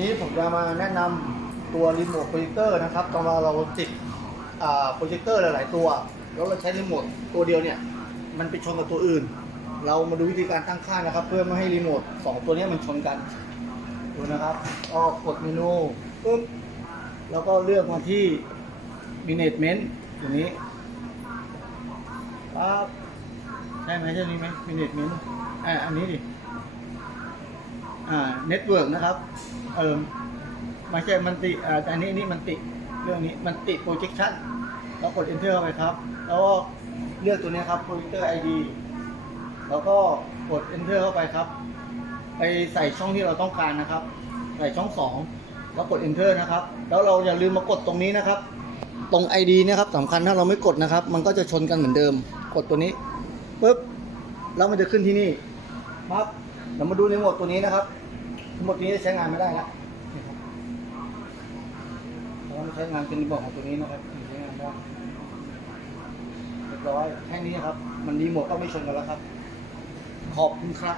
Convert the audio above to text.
นี้ผมจะมาแนะนำตัวรีโมทโปรเจคเตอร์นะครับตอนเราเราติดโปรเจคเตอร์หลาย ๆ ตัว แล้วเราใช้รีโมทตัวเดียวเนี่ย มันไปชนกับตัวอื่น เรามาดูวิธีการตั้งค่านะครับ เพื่อไม่ให้รีโมทสองตัวนี้มันชนกันดูนะครับก็กดเมนูปุ๊บแล้วก็เลือกมาที่ management ตรงนี้ปั๊บใช่ไหมใช่นี้ไหม management อ่าอันนี้ดิ เน็ตเวิร์กนะครับเออไม่ใช่มันติอ,อันนี้นี่มันติเรื่องนี้มันติ projection แล้วกด enter เข้าไปครับ แล้วก็เลือกตัวนี้ครับ projector ID แล้วก็กด enter เข้าไปครับ ไปใส่ช่องที่เราต้องการนะครับ ใส่ช่องสองแล้วกด enter นะครับ แล้วเราอย่าลืมมากดตรงนี้นะครับ ตรง ID นะครับสำคัญถ้าเราไม่กดนะครับ มันก็จะชนกันเหมือนเดิม กดตัวนี้ปุ๊บแล้วมันจะขึ้นที่นี่ปั๊บเรามาดูในหมวดตัวนี้นะครับ หมดนี้ใช้งานไม่ได้แล้วเพราะว่ามันใช้งานเป็นบอกของตัวนี้นะครับใช้งานได้เรียบร้อยแค่นี้ครับ มันมีหมดก็ไม่ชนกันแล้วครับ ขอบคุณครับ